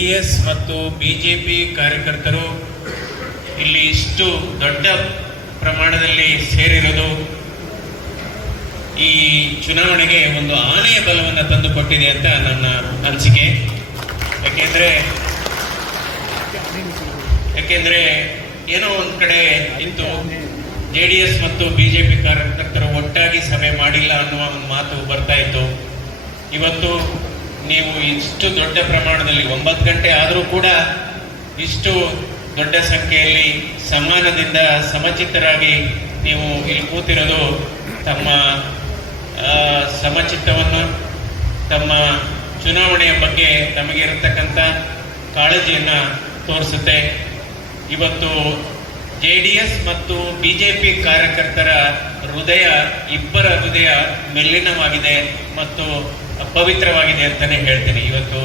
JDS ಮತ್ತು BJP ಕಾರ್ಯಕರ್ತರು ಇಲ್ಲಿ ಇಷ್ಟು ದೊಡ್ಡ ಪ್ರಮಾಣದಲ್ಲಿ ಸೇರಿರೋದು ಈ ಚುನಾವಣೆಗೆ ಒಂದು ಆನೆಯ ಬಲವನ್ನು ತಂದುಕೊಟ್ಟಿದೆ ಅಂತ ನನ್ನ ಅನಿಸಿಕೆ. ಯಾಕೆಂದ್ರೆ ಏನೋ ಒಂದು ಕಡೆ ಇತ್ತು, ಜೆಡಿಎಸ್ ಮತ್ತು ಬಿಜೆಪಿ ಕಾರ್ಯಕರ್ತರು ಒಟ್ಟಾಗಿ ಸಭೆ ಮಾಡಿಲ್ಲ ಅನ್ನುವ ಒಂದು ಮಾತು ಬರ್ತಾ ಇತ್ತು. ಇವತ್ತು ನೀವು ಇಷ್ಟು ದೊಡ್ಡ ಪ್ರಮಾಣದಲ್ಲಿ 9 ಗಂಟೆ ಆದರೂ ಕೂಡ ಇಷ್ಟು ದೊಡ್ಡ ಸಂಖ್ಯೆಯಲ್ಲಿ ಸಮಾನದಿಂದ ಸಮಚಿತ್ತರಾಗಿ ನೀವು ಇಲ್ಲಿ ಕೂತಿರೋದು ತಮ್ಮ ಸಮಚಿತ್ತವನ್ನು, ತಮ್ಮ ಚುನಾವಣೆಯ ಬಗ್ಗೆ ನಮಗೆ ಇರತಕ್ಕಂಥ ಕಾಳಜಿಯನ್ನು ತೋರಿಸುತ್ತೆ. ಇವತ್ತು ಜೆಡಿಎಸ್ ಮತ್ತು ಬಿಜೆಪಿ ಕಾರ್ಯಕರ್ತರ ಇಬ್ಬರ ಹೃದಯ ಮೆಲ್ಲಿನವಾಗಿದೆ ಮತ್ತು ಪವಿತ್ರವಾಗಿದೆ ಅಂತಾನೆ ಹೇಳ್ತೀನಿ. ಇವತ್ತು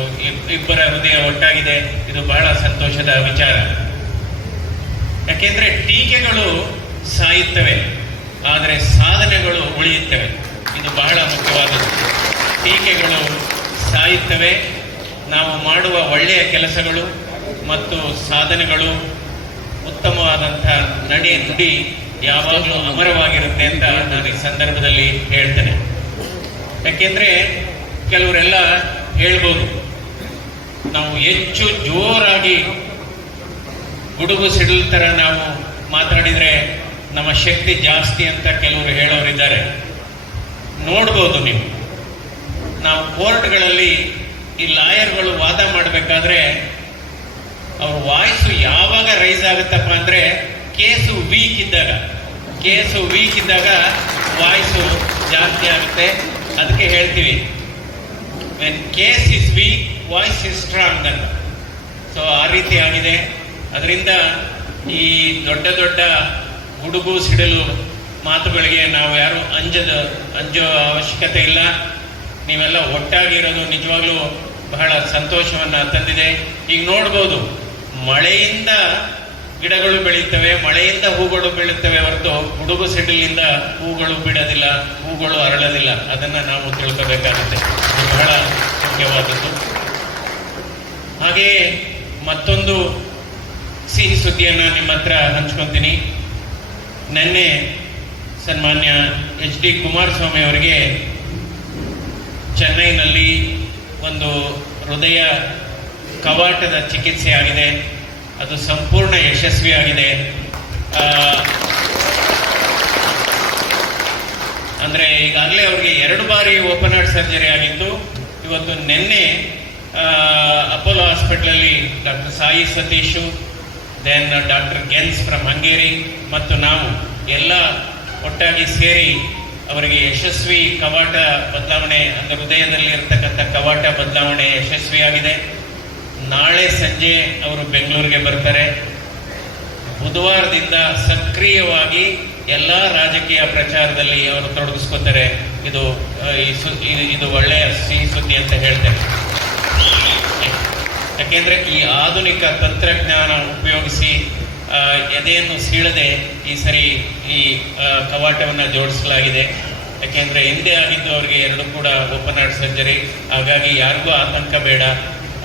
ಇಬ್ಬರ ಹೃದಯ ಒಟ್ಟಾಗಿದೆ, ಇದು ಬಹಳ ಸಂತೋಷದ ವಿಚಾರ. ಯಾಕೆಂದ್ರೆ ಟೀಕೆಗಳು ಸಾಯುತ್ತವೆ, ಆದರೆ ಸಾಧನೆಗಳು ಉಳಿಯುತ್ತವೆ. ಇದು ಬಹಳ ಮುಖ್ಯವಾದದ್ದು. ಟೀಕೆಗಳು ಸಾಯುತ್ತವೆ, ನಾವು ಮಾಡುವ ಒಳ್ಳೆಯ ಕೆಲಸಗಳು ಮತ್ತು ಸಾಧನೆಗಳು, ಉತ್ತಮವಾದಂಥ ನುಡಿ ಯಾವಾಗಲೂ ಅಮರವಾಗಿರುತ್ತೆ ಅಂತ ನಾನು ಈ ಸಂದರ್ಭದಲ್ಲಿ ಹೇಳ್ತೇನೆ. ಯಾಕೆಂದ್ರೆ ಕೆಲವರೆಲ್ಲ ಹೇಳ್ಬೋದು, ನಾವು ಹೆಚ್ಚು ಜೋರಾಗಿ ಗುಡುಗು ಸಿಡಿಲ್ ಥರ ನಾವು ಮಾತಾಡಿದರೆ ನಮ್ಮ ಶಕ್ತಿ ಜಾಸ್ತಿ ಅಂತ ಕೆಲವರು ಹೇಳೋರಿದ್ದಾರೆ. ನೋಡ್ಬೋದು ನೀವು, ನಾವು ಕೋರ್ಟ್ಗಳಲ್ಲಿ ಈ ಲಾಯರ್ಗಳು ವಾದ ಮಾಡಬೇಕಾದ್ರೆ ಅವ್ರ ವಾಯ್ಸು ಯಾವಾಗ ರೈಸ್ ಆಗುತ್ತಪ್ಪ ಅಂದರೆ ಕೇಸು ವೀಕ್ ಇದ್ದಾಗ ವಾಯ್ಸು ಜಾಸ್ತಿ ಆಗುತ್ತೆ. ಅದಕ್ಕೆ ಹೇಳ್ತೀವಿ, when case is weak voice is strong ಅಂತ. ಸೊ ಆ ರೀತಿ ಆಗಿದೆ. ಅದರಿಂದ ಈ ದೊಡ್ಡ ಗುಡುಗು ಸಿಡಲು ಮಾತುಗಳಿಗೆ ನಾವು ಯಾರು ಅಂಜೋ ಅವಶ್ಯಕತೆ ಇಲ್ಲ. ನೀವೆಲ್ಲ ಒಟ್ಟಾಗಿರೋದು ನಿಜವಾಗ್ಲೂ ಬಹಳ ಸಂತೋಷವನ್ನು ತಂದಿದೆ. ಈಗ ನೋಡ್ಬೋದು, ಮಳೆಯಿಂದ ಗಿಡಗಳು ಬೆಳೀತವೆ, ಮಳೆಯಿಂದ ಹೂಗಳು ಬೀಳುತ್ತವೆ ಹೊರತು ಗುಡುಗು ಸಿಡಿಲಿಂದ ಹೂಗಳು ಬಿಡೋದಿಲ್ಲ, ಹೂಗಳು ಅರಳೋದಿಲ್ಲ. ಅದನ್ನ ನಾವು ತಿಳ್ಕೋಬೇಕಾಗುತ್ತೆ, ಇದು ಬಹಳ ಮುಖ್ಯವಾದದ್ದು. ಹಾಗೆಯೇ ಮತ್ತೊಂದು ಸಿಹಿ ಸುದ್ದಿಯನ್ನು ನಿಮ್ಮ ಹತ್ರ ಹಂಚ್ಕೊತೀನಿ. ನಿನ್ನೆ ಸನ್ಮಾನ್ಯ HD ಕುಮಾರಸ್ವಾಮಿ ಅವರಿಗೆ ಚೆನ್ನೈನಲ್ಲಿ ಒಂದು ಹೃದಯ ಕವಾಟದ ಚಿಕಿತ್ಸೆ ಆಗಿದೆ. ಅದು ಸಂಪೂರ್ಣ ಯಶಸ್ವಿಯಾಗಿದೆ. ಅಂದರೆ ಈಗಾಗಲೇ ಅವ್ರಿಗೆ 2 ಬಾರಿ ಓಪನ್ ಹಾರ್ಟ್ ಸರ್ಜರಿ ಆಗಿತ್ತು. ಇವತ್ತು ನಿನ್ನೆ ಅಪೋಲೋ ಹಾಸ್ಪಿಟಲಲ್ಲಿ doctor Sai Satish, then doctor Gens from Hungary ಮತ್ತು ನಾವು ಎಲ್ಲ ಒಟ್ಟಾಗಿ ಸೇರಿ ಅವರಿಗೆ ಯಶಸ್ವಿ ಕವಾಟ ಬದಲಾವಣೆ, ಅಂದರೆ ಹೃದಯದಲ್ಲಿ ಇರತಕ್ಕಂಥ ಕವಾಟ ಬದಲಾವಣೆ ಯಶಸ್ವಿಯಾಗಿದೆ. ನಾಳೆ ಸಂಜೆ ಅವರು ಬೆಂಗಳೂರಿಗೆ ಬರ್ತಾರೆ. ಬುಧವಾರದಿಂದ ಸಕ್ರಿಯವಾಗಿ ಎಲ್ಲ ರಾಜಕೀಯ ಪ್ರಚಾರದಲ್ಲಿ ಅವರು ತೊಡಗಿಸ್ಕೋತಾರೆ. ಇದು ಒಳ್ಳೆಯ ಸಿಹಿ ಸುದ್ದಿ ಅಂತ ಹೇಳ್ತೇನೆ. ಯಾಕೆಂದ್ರೆ ಈ ಆಧುನಿಕ ತಂತ್ರಜ್ಞಾನ ಉಪಯೋಗಿಸಿ ಎದೆಯನ್ನು ಸೀಳದೆ ಈ ಸರಿ ಈ ಕವಾಟವನ್ನು ಜೋಡಿಸಲಾಗಿದೆ. ಯಾಕೆಂದ್ರೆ ಹಿಂದೆ ಆಗಿದ್ದು ಅವರಿಗೆ 2 ಕೂಡ ಓಪನ್ ಹಾರ್ಟ್ ಸರ್ಜರಿ. ಹಾಗಾಗಿ ಯಾರಿಗೂ ಆತಂಕ ಬೇಡ.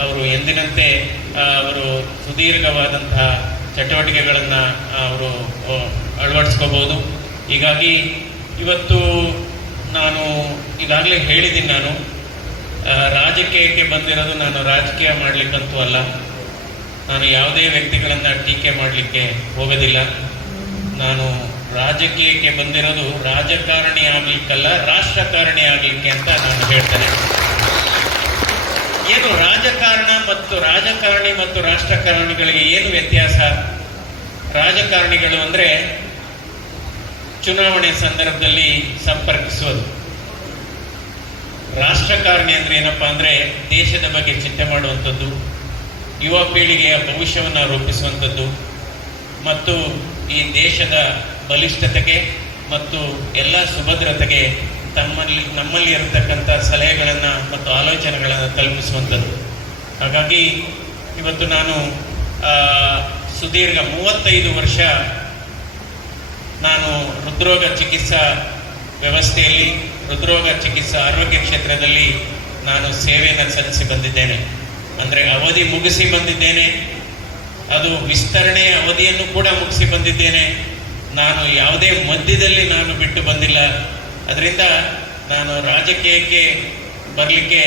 ಅವರು ಎಂದಿನಂತೆ ಅವರು ಸುದೀರ್ಘವಾದಂತಹ ಚಟುವಟಿಕೆಗಳನ್ನು ಅವರು ಅಳವಡಿಸ್ಕೋಬಹುದು. ಹೀಗಾಗಿ ಇವತ್ತು ನಾನು ಈಗಾಗಲೇ ಹೇಳಿದ್ದೀನಿ, ನಾನು ರಾಜಕೀಯಕ್ಕೆ ಬಂದಿರೋದು, ನಾನು ರಾಜಕೀಯ ಮಾಡಲಿಕ್ಕಂತೂ ಅಲ್ಲ. ನಾನು ಯಾವುದೇ ವ್ಯಕ್ತಿಗಳನ್ನು ಟೀಕೆ ಮಾಡಲಿಕ್ಕೆ ಹೋಗೋದಿಲ್ಲ. ನಾನು ರಾಜಕೀಯಕ್ಕೆ ಬಂದಿರೋದು ರಾಜಕಾರಣಿ ಆಗಲಿಕ್ಕಲ್ಲ, ರಾಷ್ಟ್ರಕಾರಣಿ ಆಗಲಿಕ್ಕೆ ಅಂತ ನಾನು ಹೇಳ್ತೇನೆ. ಏನು ರಾಜಕಾರಣಿ ಮತ್ತು ರಾಷ್ಟ್ರಕಾರಣಿಗಳಿಗೆ ಏನು ವ್ಯತ್ಯಾಸ? ರಾಜಕಾರಣಿಗಳು ಅಂದರೆ ಚುನಾವಣೆ ಸಂದರ್ಭದಲ್ಲಿ ಸಂಪರ್ಕಿಸುವುದು. ರಾಷ್ಟ್ರಕಾರಣಿ ಅಂದ್ರೆ ಏನಪ್ಪಾ ಅಂದರೆ ದೇಶದ ಬಗ್ಗೆ ಚಿಂತೆ ಮಾಡುವಂಥದ್ದು, ಯುವ ಪೀಳಿಗೆಯ ಭವಿಷ್ಯವನ್ನು ರೂಪಿಸುವಂಥದ್ದು ಮತ್ತು ಈ ದೇಶದ ಬಲಿಷ್ಠತೆಗೆ ಮತ್ತು ಎಲ್ಲ ಸುಭದ್ರತೆಗೆ ನಮ್ಮಲ್ಲಿ ಇರತಕ್ಕಂಥ ಸಲಹೆಗಳನ್ನು ಮತ್ತು ಆಲೋಚನೆಗಳನ್ನು ತಲುಪಿಸುವಂಥದ್ದು. ಹಾಗಾಗಿ ಇವತ್ತು ನಾನು ಸುದೀರ್ಘ 35 ವರ್ಷ ನಾನು ಹೃದ್ರೋಗ ಚಿಕಿತ್ಸಾ ವ್ಯವಸ್ಥೆಯಲ್ಲಿ, ಹೃದ್ರೋಗ ಚಿಕಿತ್ಸಾ ಆರೋಗ್ಯ ಕ್ಷೇತ್ರದಲ್ಲಿ ನಾನು ಸೇವೆಯನ್ನು ಸಲ್ಲಿಸಿ ಬಂದಿದ್ದೇನೆ. ಅಂದರೆ ಅವಧಿ ಮುಗಿಸಿ ಬಂದಿದ್ದೇನೆ. ಅದು ವಿಸ್ತರಣೆಯ ಅವಧಿಯನ್ನು ಕೂಡ ಮುಗಿಸಿ ಬಂದಿದ್ದೇನೆ. ನಾನು ಯಾವುದೇ ಮಧ್ಯದಲ್ಲಿ ನಾನು ಬಿಟ್ಟು ಬಂದಿಲ್ಲ. ಅದರಿಂದ ನಾನು ರಾಜಕೀಯಕ್ಕೆ ಬರಲಿಕ್ಕೆ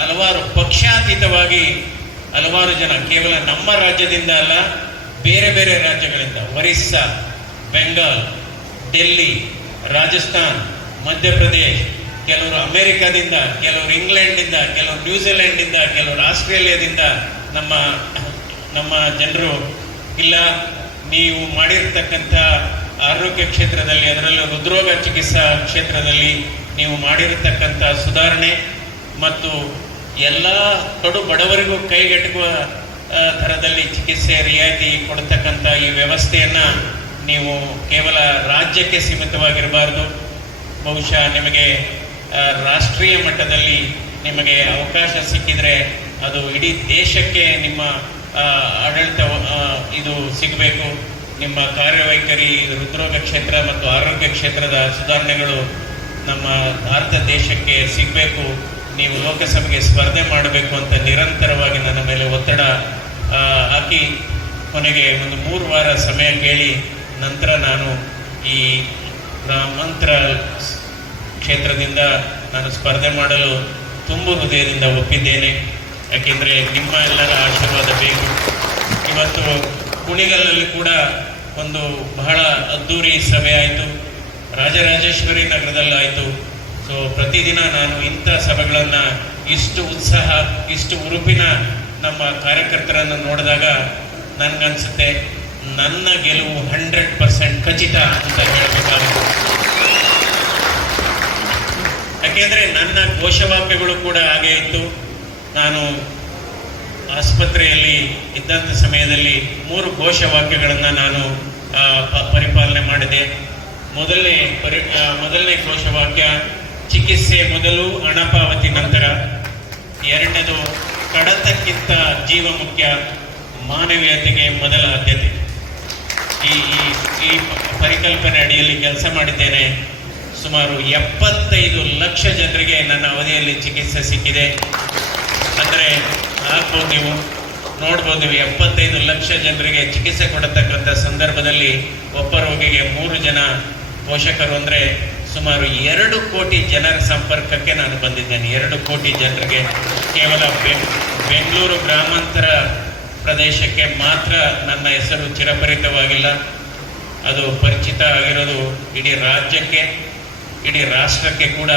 ಹಲವಾರು ಪಕ್ಷಾತೀತವಾಗಿ ಹಲವಾರು ಜನ, ಕೇವಲ ನಮ್ಮ ರಾಜ್ಯದಿಂದ ಅಲ್ಲ, ಬೇರೆ ಬೇರೆ ರಾಜ್ಯಗಳಿಂದ, ಒರಿಸ್ಸಾ, ಬೆಂಗಾಲ್, ಡೆಲ್ಲಿ, ರಾಜಸ್ಥಾನ್, ಮಧ್ಯಪ್ರದೇಶ್, ಕೆಲವರು ಅಮೆರಿಕದಿಂದ, ಕೆಲವರು ಇಂಗ್ಲೆಂಡಿಂದ, ಕೆಲವರು ನ್ಯೂಜಿಲೆಂಡಿಂದ, ಕೆಲವರು ಆಸ್ಟ್ರೇಲಿಯಾದಿಂದ ನಮ್ಮ ಜನರು ಇಲ್ಲ, ನೀವು ಮಾಡಿರ್ತಕ್ಕಂಥ ಆರೋಗ್ಯ ಕ್ಷೇತ್ರದಲ್ಲಿ, ಅದರಲ್ಲೂ ಹೃದ್ರೋಗ ಚಿಕಿತ್ಸಾ ಕ್ಷೇತ್ರದಲ್ಲಿ ನೀವು ಮಾಡಿರತಕ್ಕಂಥ ಸುಧಾರಣೆ ಮತ್ತು ಎಲ್ಲ ಕಡು ಬಡವರಿಗೂ ಕೈಗೆಟುಕುವ ಥರದಲ್ಲಿ ಚಿಕಿತ್ಸೆ ರಿಯಾಯಿತಿ ಕೊಡ್ತಕ್ಕಂಥ ಈ ವ್ಯವಸ್ಥೆಯನ್ನು ನೀವು ಕೇವಲ ರಾಜ್ಯಕ್ಕೆ ಸೀಮಿತವಾಗಿರಬಾರ್ದು. ಬಹುಶಃ ನಿಮಗೆ ರಾಷ್ಟ್ರೀಯ ಮಟ್ಟದಲ್ಲಿ ನಿಮಗೆ ಅವಕಾಶ ಸಿಕ್ಕಿದರೆ ಅದು ಇಡೀ ದೇಶಕ್ಕೆ ನಿಮ್ಮ ಆಡಳಿತ ಇದು ಸಿಗಬೇಕು. ನಿಮ್ಮ ಕಾರ್ಯವೈಖರಿ ಹೃದ್ರೋಗ ಕ್ಷೇತ್ರ ಮತ್ತು ಆರೋಗ್ಯ ಕ್ಷೇತ್ರದ ಸುಧಾರಣೆಗಳು ನಮ್ಮ ಭಾರತ ದೇಶಕ್ಕೆ ಸಿಗಬೇಕು. ನೀವು ಲೋಕಸಭೆಗೆ ಸ್ಪರ್ಧೆ ಮಾಡಬೇಕು ಅಂತ ನಿರಂತರವಾಗಿ ನನ್ನ ಮೇಲೆ ಒತ್ತಡ ಹಾಕಿ ಕೊನೆಗೆ ಒಂದು 3 ವಾರ ಸಮಯ ಕೇಳಿ ನಂತರ ನಾನು ಈ ಗ್ರಾಮಾಂತರ ಕ್ಷೇತ್ರದಿಂದ ನಾನು ಸ್ಪರ್ಧೆ ಮಾಡಲು ತುಂಬ ಹೃದಯದಿಂದ ಒಪ್ಪಿದ್ದೇನೆ. ಯಾಕೆಂದರೆ ನಿಮ್ಮ ಎಲ್ಲರ ಆಶೀರ್ವಾದ ಬೇಕು. ಇವತ್ತು ಕುಣಿಗಲ್ನಲ್ಲಿ ಕೂಡ ಒಂದು ಬಹಳ ಅದ್ಧೂರಿ ಸಭೆ ಆಯಿತು, ರಾಜರಾಜೇಶ್ವರಿ ನಗರದಲ್ಲಾಯಿತು. ಸೊ ಪ್ರತಿದಿನ ನಾನು ಇಂಥ ಸಭೆಗಳನ್ನು, ಇಷ್ಟು ಉತ್ಸಾಹ, ಇಷ್ಟು ಉರುಪಿನ ನಮ್ಮ ಕಾರ್ಯಕರ್ತರನ್ನು ನೋಡಿದಾಗ ನನಗನ್ಸುತ್ತೆ ನನ್ನ ಗೆಲುವು 100% ಖಚಿತ ಅಂತ ಹೇಳಬೇಕಾಗುತ್ತೆ. ಯಾಕೆಂದರೆ ನನ್ನ ಘೋಷವಾಕ್ಯಗಳು ಕೂಡ ಹಾಗೆ ಇತ್ತು. ನಾನು ಆಸ್ಪತ್ರೆಯಲ್ಲಿ ಇದ್ದಂಥ ಸಮಯದಲ್ಲಿ 3 ಘೋಷವಾಕ್ಯಗಳನ್ನು ನಾನು ಪರಿಪಾಲನೆ ಮಾಡಿದೆ. ಮೊದಲನೇ ಘೋಷವಾಕ್ಯ ಚಿಕಿತ್ಸೆ ಮೊದಲು, ಹಣ ಪಾವತಿ ನಂತರ. ಎರಡನೇದು ಕಡತಕ್ಕಿಂತ ಜೀವ ಮುಖ್ಯ, ಮಾನವೀಯತೆಗೆ ಮೊದಲ ಆದ್ಯತೆ. ಈ ಪರಿಕಲ್ಪನೆ ಅಡಿಯಲ್ಲಿ ಕೆಲಸ ಮಾಡಿದ್ದೇನೆ. ಸುಮಾರು 75 ಲಕ್ಷ ಜನರಿಗೆ ನನ್ನ ಅವಧಿಯಲ್ಲಿ ಚಿಕಿತ್ಸೆ ಸಿಕ್ಕಿದೆ. ಅಂದರೆ ನೀವು ನೋಡ್ಬೋದು, 75 ಲಕ್ಷ ಜನರಿಗೆ ಚಿಕಿತ್ಸೆ ಕೊಡತಕ್ಕಂಥ ಸಂದರ್ಭದಲ್ಲಿ ಒಬ್ಬ ರೋಗಿಗೆ 3 ಜನ ಪೋಷಕರು, ಅಂದರೆ ಸುಮಾರು 2 ಕೋಟಿ ಜನರ ಸಂಪರ್ಕಕ್ಕೆ ನಾನು ಬಂದಿದ್ದೇನೆ. 2 ಕೋಟಿ ಜನರಿಗೆ. ಕೇವಲ ಬೆಂಗಳೂರು ಗ್ರಾಮಾಂತರ ಪ್ರದೇಶಕ್ಕೆ ಮಾತ್ರ ನನ್ನ ಹೆಸರು ಚಿರಪರಿಚಿತವಾಗಿಲ್ಲ, ಅದು ಪರಿಚಿತ ಆಗಿರೋದು ಇಡೀ ರಾಜ್ಯಕ್ಕೆ, ಇಡೀ ರಾಷ್ಟ್ರಕ್ಕೆ ಕೂಡ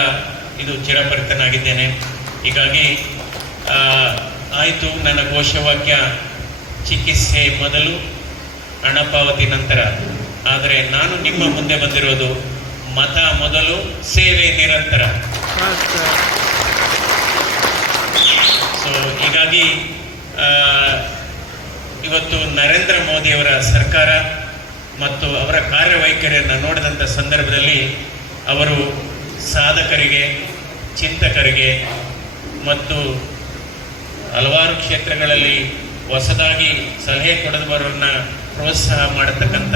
ಇದು ಚಿರಪರಿಚಿತನಾಗಿದ್ದೇನೆ. ಹೀಗಾಗಿ ಆಯಿತು, ನನ್ನ ಘೋಷವಾಕ್ಯ ಚಿಕಿತ್ಸೆ ಮೊದಲು, ಹಣ ಪಾವತಿ ನಂತರ. ಆದರೆ ನಾನು ನಿಮ್ಮ ಮುಂದೆ ಬಂದಿರೋದು ಮತ ಮೊದಲು, ಸೇವೆ ನಿರಂತರ. ಸೊ ಹೀಗಾಗಿ ಇವತ್ತು ನರೇಂದ್ರ ಮೋದಿಯವರ ಸರ್ಕಾರ ಮತ್ತು ಅವರ ಕಾರ್ಯವೈಖರಿಯನ್ನು ನೋಡಿದಂಥ ಸಂದರ್ಭದಲ್ಲಿ ಅವರು ಸಾಧಕರಿಗೆ, ಚಿಂತಕರಿಗೆ ಮತ್ತು ಹಲವಾರು ಕ್ಷೇತ್ರಗಳಲ್ಲಿ ಹೊಸದಾಗಿ ಸಲಹೆ ಕೊಡದವರನ್ನ ಪ್ರೋತ್ಸಾಹ ಮಾಡತಕ್ಕಂಥ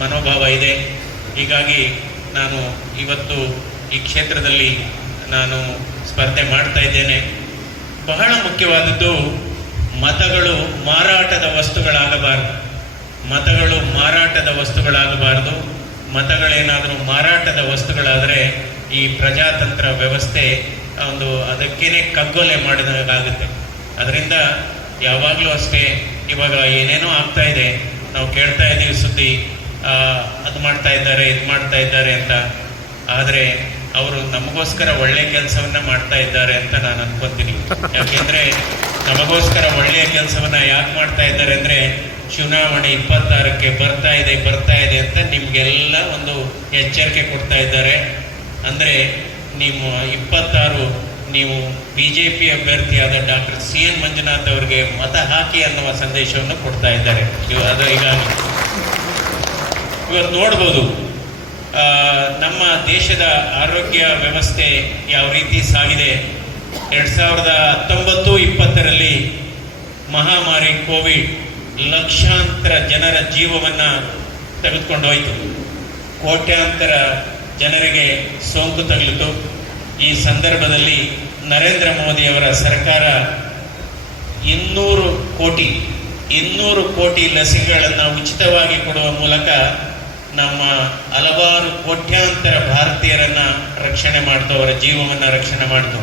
ಮನೋಭಾವ ಇದೆ. ಹೀಗಾಗಿ ನಾನು ಇವತ್ತು ಈ ಕ್ಷೇತ್ರದಲ್ಲಿ ನಾನು ಸ್ಪರ್ಧೆ ಮಾಡ್ತಾ ಇದ್ದೇನೆ. ಬಹಳ ಮುಖ್ಯವಾದದ್ದು, ಮತಗಳು ಮಾರಾಟದ ವಸ್ತುಗಳಾಗಬಾರದು. ಮತಗಳು ಮಾರಾಟದ ವಸ್ತುಗಳಾಗಬಾರದು. ಮತಗಳೇನಾದರೂ ಮಾರಾಟದ ವಸ್ತುಗಳಾದರೆ ಈ ಪ್ರಜಾತಂತ್ರ ವ್ಯವಸ್ಥೆ ಒಂದು ಅದಕ್ಕೇನೆ ಕಗ್ಗೊಲೆ ಮಾಡಿದಾಗುತ್ತೆ. ಅದರಿಂದ ಯಾವಾಗಲೂ ಅಷ್ಟೇ, ಇವಾಗ ಏನೇನೋ ಆಗ್ತಾ ಇದೆ, ನಾವು ಕೇಳ್ತಾ ಇದ್ದೀವಿ ಸುದ್ದಿ, ಅದು ಮಾಡ್ತಾ ಇದ್ದಾರೆ, ಇದು ಮಾಡ್ತಾ ಇದ್ದಾರೆ ಅಂತ. ಆದರೆ ಅವರು ನಮಗೋಸ್ಕರ ಒಳ್ಳೆಯ ಕೆಲಸವನ್ನ ಮಾಡ್ತಾ ಇದ್ದಾರೆ ಅಂತ ನಾನು ಅನ್ಕೊತೀನಿ. ಯಾಕೆಂದರೆ ನಮಗೋಸ್ಕರ ಒಳ್ಳೆಯ ಕೆಲಸವನ್ನ ಯಾಕೆ ಮಾಡ್ತಾ ಇದ್ದಾರೆ ಅಂದರೆ, ಚುನಾವಣೆ 26ಕ್ಕೆ ಬರ್ತಾ ಇದೆ ಅಂತ ನಿಮಗೆಲ್ಲ ಒಂದು ಎಚ್ಚರಿಕೆ ಕೊಡ್ತಾ ಇದ್ದಾರೆ. ಅಂದರೆ ನೀವು 26 ನೀವು BJP ಅಭ್ಯರ್ಥಿಯಾದ ಡಾಕ್ಟರ್ CN ಮಂಜುನಾಥ್ ಅವರಿಗೆ ಮತ ಹಾಕಿ ಅನ್ನುವ ಸಂದೇಶವನ್ನು ಕೊಡ್ತಾ ಇದ್ದಾರೆ. ಅದು ಈಗಾಗಲೇ ಇವತ್ತು ನೋಡ್ಬೋದು ನಮ್ಮ ದೇಶದ ಆರೋಗ್ಯ ವ್ಯವಸ್ಥೆ ಯಾವ ರೀತಿ ಸಾಗಿದೆ. 2019-20ರಲ್ಲಿ ಮಹಾಮಾರಿ ಕೋವಿಡ್ ಲಕ್ಷಾಂತರ ಜನರ ಜೀವವನ್ನು ತೆಗೆದುಕೊಂಡು ಹೋಯಿತು. ಕೋಟ್ಯಾಂತರ ಜನರಿಗೆ ಸೋಂಕು ತಗುಲಿತು. ಈ ಸಂದರ್ಭದಲ್ಲಿ ನರೇಂದ್ರ ಮೋದಿಯವರ ಸರ್ಕಾರ 200 ಕೋಟಿ ಲಸಿಕೆಗಳನ್ನು ಉಚಿತವಾಗಿ ಕೊಡುವ ಮೂಲಕ ನಮ್ಮ ಹಲವಾರು ಕೋಟ್ಯಾಂತರ ಭಾರತೀಯರನ್ನ ರಕ್ಷಣೆ ಮಾಡ್ತು, ಅವರ ಜೀವವನ್ನು ರಕ್ಷಣೆ ಮಾಡ್ತು.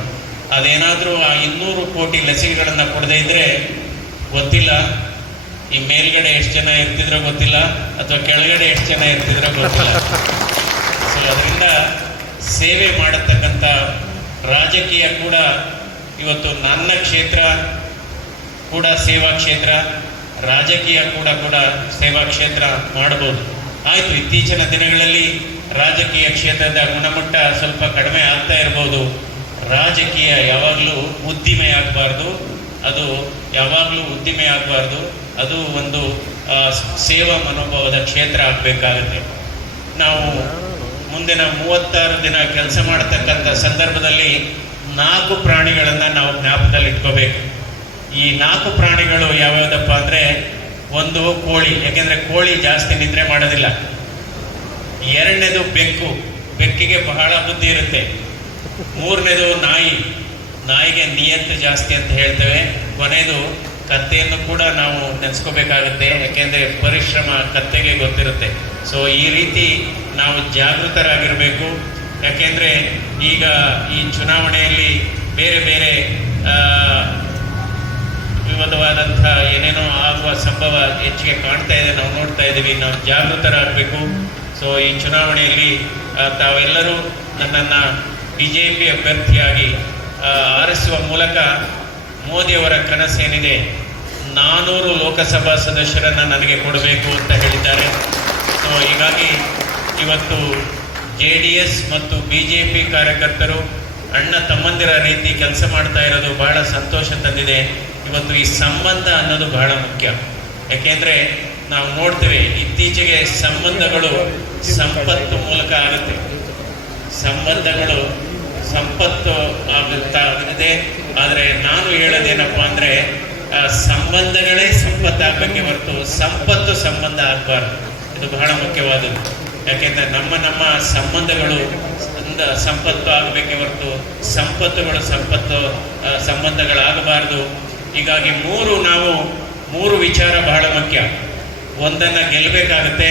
ಅದೇನಾದರೂ ಆ 200 ಕೋಟಿ ಲಸಿಕೆಗಳನ್ನು ಕೊಡದೇ ಇದ್ರೆ ಗೊತ್ತಿಲ್ಲ ಈ ಮೇಲ್ಗಡೆ ಎಷ್ಟು ಜನ ಇರ್ತಿದ್ರೋ ಗೊತ್ತಿಲ್ಲ, ಅಥವಾ ಕೆಳಗಡೆ ಎಷ್ಟು ಜನ ಇರ್ತಿದ್ರೋ ಗೊತ್ತಿಲ್ಲ. ಸೊ ಅದರಿಂದ ಸೇವೆ ಮಾಡತಕ್ಕಂಥ ರಾಜಕೀಯ ಕೂಡ ಇವತ್ತು ನನ್ನ ಕ್ಷೇತ್ರ ಕೂಡ ಸೇವಾ ಕ್ಷೇತ್ರ, ರಾಜಕೀಯ ಕೂಡ ಸೇವಾ ಕ್ಷೇತ್ರ ಮಾಡಬಹುದು. ಆಯಿತು, ಇತ್ತೀಚಿನ ದಿನಗಳಲ್ಲಿ ರಾಜಕೀಯ ಕ್ಷೇತ್ರದ ಗುಣಮಟ್ಟ ಸ್ವಲ್ಪ ಕಡಿಮೆ ಆಗ್ತಾ ಇರ್ಬೋದು. ರಾಜಕೀಯ ಯಾವಾಗಲೂ ಉದ್ದಿಮೆ ಆಗಬಾರ್ದು, ಅದು ಒಂದು ಸೇವಾ ಮನೋಭಾವದ ಕ್ಷೇತ್ರ ಆಗಬೇಕಾಗುತ್ತೆ. ನಾವು ಮುಂದಿನ 36 ದಿನ ಕೆಲಸ ಮಾಡತಕ್ಕಂಥ ಸಂದರ್ಭದಲ್ಲಿ 4 ಪ್ರಾಣಿಗಳನ್ನು ನಾವು ಜ್ಞಾಪಕದಲ್ಲಿ ಇಟ್ಕೋಬೇಕು. ಈ 4 ಪ್ರಾಣಿಗಳು ಯಾವ್ಯಾವುದಪ್ಪ ಅಂದರೆ, ಒಂದು ಕೋಳಿ, ಯಾಕೆಂದರೆ ಕೋಳಿ ಜಾಸ್ತಿ ನಿದ್ರೆ ಮಾಡೋದಿಲ್ಲ. 2ನೇದು ಬೆಕ್ಕಿಗೆ ಬಹಳ ಬುದ್ಧಿ ಇರುತ್ತೆ. 3ನೇದು ನಾಯಿಗೆ ನಿಯತ್ತು ಜಾಸ್ತಿ ಅಂತ ಹೇಳ್ತೇವೆ. ಕೊನೆಯದು ಕತ್ತೆಯನ್ನು ಕೂಡ ನಾವು ನೆನೆಸ್ಕೋಬೇಕಾಗುತ್ತೆ, ಯಾಕೆಂದರೆ ಪರಿಶ್ರಮ ಕತ್ತೆಗೆ ಗೊತ್ತಿರುತ್ತೆ. ಸೊ ಈ ರೀತಿ ನಾವು ಜಾಗೃತರಾಗಿರಬೇಕು. ಯಾಕೆಂದರೆ ಈಗ ಈ ಚುನಾವಣೆಯಲ್ಲಿ ಬೇರೆ ಬೇರೆ ವಿವಾದವಾದಂಥ ಏನೇನೋ ಆಗುವ ಸಂಭವ ಹೆಚ್ಚಿಗೆ ಕಾಣ್ತಾ ಇದೆ, ನಾವು ನೋಡ್ತಾ ಇದ್ದೀವಿ. ನಾವು ಜಾಗೃತರಾಗಬೇಕು. ಸೊ ಈ ಚುನಾವಣೆಯಲ್ಲಿ ತಾವೆಲ್ಲರೂ ನನ್ನನ್ನು BJP ಅಭ್ಯರ್ಥಿಯಾಗಿ ಆರಿಸುವ ಮೂಲಕ ಮೋದಿಯವರ ಕನಸೇನಿದೆ 400 ಲೋಕಸಭಾ ಸದಸ್ಯರನ್ನು ನನಗೆ ಕೊಡಬೇಕು ಅಂತ ಹೇಳಿದ್ದಾರೆ. ಸೊ ಹೀಗಾಗಿ ಇವತ್ತು JDS ಮತ್ತು BJP ಕಾರ್ಯಕರ್ತರು ಅಣ್ಣ ತಮ್ಮಂದಿರ ರೀತಿ ಕೆಲಸ ಮಾಡ್ತಾ ಇರೋದು ಬಹಳ ಸಂತೋಷ ತಂದಿದೆ. ಇವತ್ತು ಈ ಸಂಬಂಧ ಅನ್ನೋದು ಬಹಳ ಮುಖ್ಯ. ಯಾಕೆಂದರೆ ನಾವು ನೋಡ್ತೇವೆ ಇತ್ತೀಚೆಗೆ ಸಂಬಂಧಗಳು ಸಂಪತ್ತು ಮೂಲಕ ಆಗುತ್ತೆ, ಸಂಬಂಧಗಳು ಸಂಪತ್ತು ಆಗುತ್ತೆ. ಆದರೆ ನಾನು ಹೇಳೋದೇನಪ್ಪ ಅಂದರೆ, ಸಂಬಂಧಗಳೇ ಸಂಪತ್ತಾಗಬೇಕೆ ಹೊರತು ಸಂಪತ್ತು ಸಂಬಂಧ ಆಗಬಾರ್ದು. ಇದು ಬಹಳ ಮುಖ್ಯವಾದದ್ದು. ಯಾಕೆಂದರೆ ನಮ್ಮ ಸಂಬಂಧಗಳು ಸಂಪತ್ತು ಆಗಬೇಕೆ ಹೊರತು ಸಂಪತ್ತುಗಳು ಸಂಬಂಧಗಳಾಗಬಾರ್ದು. ಹೀಗಾಗಿ ಮೂರು ವಿಚಾರ ಬಹಳ ಮುಖ್ಯ. ಒಂದನ್ನು ಗೆಲ್ಲಬೇಕಾಗುತ್ತೆ,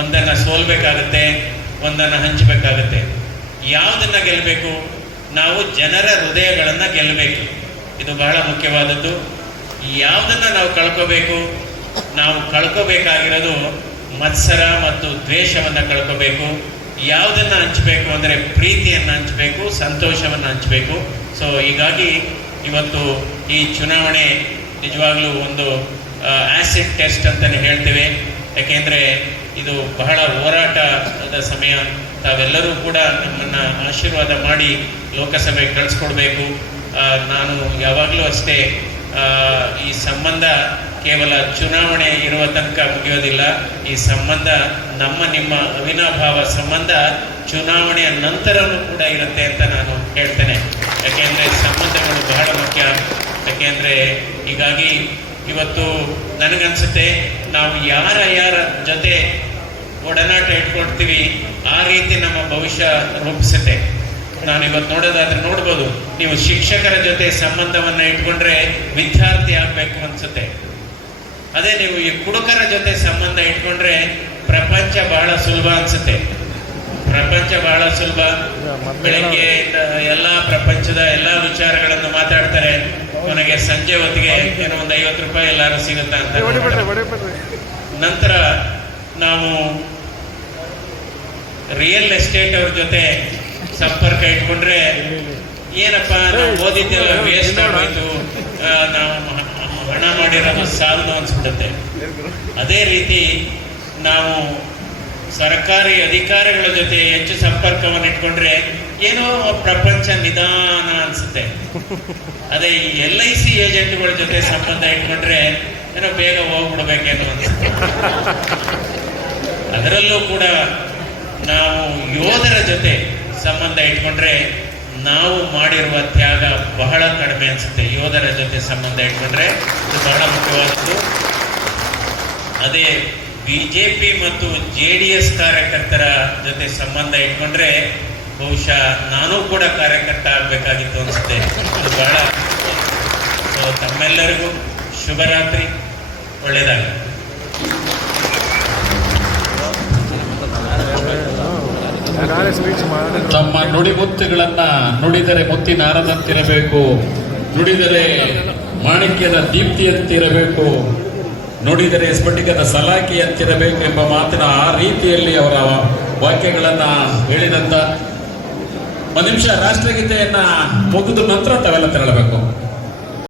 ಒಂದನ್ನು ಸೋಲ್ಬೇಕಾಗುತ್ತೆ, ಒಂದನ್ನು ಹಂಚಬೇಕಾಗುತ್ತೆ. ಯಾವುದನ್ನು ಗೆಲ್ಲಬೇಕು? ನಾವು ಜನರ ಹೃದಯಗಳನ್ನು ಗೆಲ್ಲಬೇಕು. ಇದು ಬಹಳ ಮುಖ್ಯವಾದದ್ದು. ಯಾವುದನ್ನು ನಾವು ಕಳ್ಕೋಬೇಕು? ನಾವು ಕಳ್ಕೋಬೇಕಾಗಿರೋದು ಮತ್ಸರ ಮತ್ತು ದ್ವೇಷವನ್ನು ಕಳ್ಕೋಬೇಕು. ಯಾವುದನ್ನು ಹಂಚಬೇಕು ಅಂದರೆ ಪ್ರೀತಿಯನ್ನು ಹಂಚಬೇಕು, ಸಂತೋಷವನ್ನು ಹಂಚಬೇಕು. ಸೊ ಹೀಗಾಗಿ ಇವತ್ತು ಈ ಚುನಾವಣೆ ನಿಜವಾಗ್ಲೂ ಒಂದು ಆ್ಯಸಿಡ್ ಟೆಸ್ಟ್ ಅಂತಲೇ ಹೇಳ್ತೇವೆ. ಯಾಕೆಂದರೆ ಇದು ಬಹಳ ಹೋರಾಟದ ಸಮಯ. ತಾವೆಲ್ಲರೂ ಕೂಡ ನಮ್ಮನ್ನು ಆಶೀರ್ವಾದ ಮಾಡಿ ಲೋಕಸಭೆಗೆ ಕಳಿಸ್ಕೊಡ್ಬೇಕು. ನಾನು ಯಾವಾಗಲೂ ಅಷ್ಟೇ, ಈ ಸಂಬಂಧ ಕೇವಲ ಚುನಾವಣೆ ಇರುವ ತನಕ ಮುಗಿಯೋದಿಲ್ಲ. ಈ ಸಂಬಂಧ ನಿಮ್ಮ ಅವಿನಾಭಾವ ಸಂಬಂಧ ಚುನಾವಣೆಯ ನಂತರವೂ ಕೂಡ ಇರುತ್ತೆ ಅಂತ ನಾನು ಹೇಳ್ತೇನೆ. ಯಾಕೆಂದರೆ ಸಂಬಂಧಗಳು ಬಹಳ ಮುಖ್ಯ. ಯಾಕೆಂದರೆ ಹೀಗಾಗಿ ಇವತ್ತು ನನಗನ್ಸುತ್ತೆ ನಾವು ಯಾರ ಜೊತೆ ಒಡನಾಟ ಇಟ್ಕೊಳ್ತೀವಿ ಆ ರೀತಿ ನಮ್ಮ ಭವಿಷ್ಯ ರೂಪಿಸುತ್ತೆ. ನಾನು ಇವತ್ತು ನೋಡೋದಾದ್ರೆ ನೋಡ್ಬೋದು, ನೀವು ಶಿಕ್ಷಕರ ಜೊತೆ ಸಂಬಂಧವನ್ನು ಇಟ್ಕೊಂಡ್ರೆ ವಿದ್ಯಾರ್ಥಿ ಆಗಬೇಕು ಅನ್ಸುತ್ತೆ. ಅದೇ ನೀವು ಈ ಕುಡುಕರ ಜೊತೆ ಸಂಬಂಧ ಇಟ್ಕೊಂಡ್ರೆ ಪ್ರಪಂಚ ಬಹಳ ಸುಲಭ ಅನ್ಸುತ್ತೆ. ಪ್ರಪಂಚ ಬಹಳ ಸುಲಭ. ಬೆಳಗ್ಗೆ ಎಲ್ಲ ಪ್ರಪಂಚದ ಎಲ್ಲ ವಿಚಾರಗಳನ್ನು ಮಾತಾಡ್ತಾರೆ, ಕೊನೆಗೆ ಸಂಜೆ ಹೊತ್ತಿಗೆ ಏನೋ ಒಂದು 50 ರೂಪಾಯಿ ಎಲ್ಲಾರು ಸಿಗುತ್ತಾ ಅಂತ. ನಂತರ ನಾವು ರಿಯಲ್ ಎಸ್ಟೇಟ್ ಅವ್ರ ಜೊತೆ ಸಂಪರ್ಕ ಇಟ್ಕೊಂಡ್ರೆ ಏನಪ್ಪ ನಾವು ಓದಿದ್ದೆಲ್ಲ ವೇಸ್ಟ್ ಆಗೋಯ್ತು, ನಾವು ಹಣ ಮಾಡಿರೋದು ಸಾಲದು ಅನ್ಸ್ಬಿಡುತ್ತೆ. ಅದೇ ರೀತಿ ನಾವು ಸರ್ಕಾರಿ ಅಧಿಕಾರಿಗಳ ಜೊತೆ ಹೆಚ್ಚು ಸಂಪರ್ಕವನ್ನು ಇಟ್ಕೊಂಡ್ರೆ ಏನೋ ಪ್ರಪಂಚ ನಿಧಾನ ಅನ್ಸುತ್ತೆ. ಅದೇ ಈ LIC ಏಜೆಂಟ್ಗಳ ಜೊತೆ ಸಂಬಂಧ ಇಟ್ಕೊಂಡ್ರೆ ಏನೋ ಬೇಗ ಹೋಗ್ಬಿಡ್ಬೇಕೇನೋ ಅನ್ಸುತ್ತೆ. ಅದರಲ್ಲೂ ಕೂಡ ನಾವು ಯೋಧರ ಜೊತೆ ಸಂಬಂಧ ಇಟ್ಕೊಂಡ್ರೆ ನಾವು ಮಾಡಿರುವ ತ್ಯಾಗ ಬಹಳ ಕಡಿಮೆ ಅನ್ಸುತ್ತೆ. ಯೋಧರ ಜೊತೆ ಸಂಬಂಧ ಇಟ್ಕೊಂಡ್ರೆ ಇದು ಬಹಳ ಮುಖ್ಯವಾದದ್ದು. ಅದೇ BJP ಮತ್ತು JDS ಕಾರ್ಯಕರ್ತರ ಜೊತೆ ಸಂಬಂಧ ಇಟ್ಕೊಂಡ್ರೆ ಬಹುಶಃ ನಾನು ಕೂಡ ಕಾರ್ಯಕರ್ತ ಆಗಬೇಕಾಗಿತ್ತು ಅನ್ಸುತ್ತೆ. ಇದು ಬಹಳ ತಮ್ಮೆಲ್ಲರಿಗೂ ಶುಭರಾತ್ರಿ, ಒಳ್ಳೆಯದಾಗಲಿ. ತಮ್ಮ ನುಡಿಮುತ್ತುಗಳನ್ನ ನುಡಿದರೆ ಮುತ್ತಿನಾರದಂತಿರಬೇಕು, ನುಡಿದರೆ ಮಾಣಿಕ್ಯದ ದೀಪ್ತಿಯಂತಿರಬೇಕು, ನುಡಿದರೆ ಸ್ಫಟಿಕದ ಸಲಾಕಿಯಂತಿರಬೇಕು ಎಂಬ ಮಾತಿನ ಆ ರೀತಿಯಲ್ಲಿ ಅವರ ವಾಕ್ಯಗಳನ್ನ ಹೇಳಿದಂತ. ಒಂದು ನಿಮಿಷ ರಾಷ್ಟ್ರಗೀತೆಯನ್ನ ಮುಗಿದ ನಂತರ ತಾವೆಲ್ಲ ತೆರಳಬೇಕು.